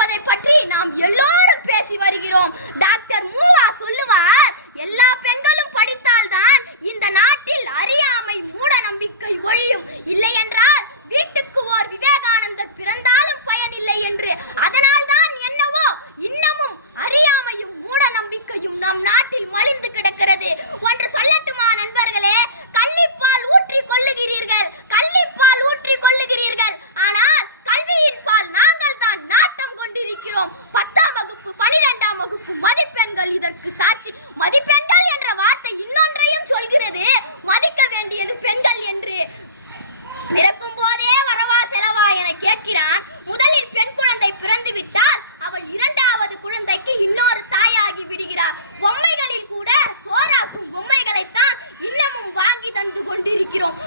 இருப்பதை பற்றி நாம் பெண்கள் என்ற வார்த்தை இன்னொன்றையும் சொல்கிறது. மதிக்க வேண்டியது பெண்கள் என்று. பிறக்கும் போதே வரவா செலவா என கேட்கிறான். முதலில் பெண் குழந்தை பிறந்து விட்டால் அவள் இரண்டாவது குழந்தைக்கு இன்னொரு தாயாகி விடுகிறார் பொம்மைகளில் கூட சோறாக்கும் பொம்மைகளைத்தான் இன்னமும் வாங்கி தந்து கொண்டிருக்கிறோம்.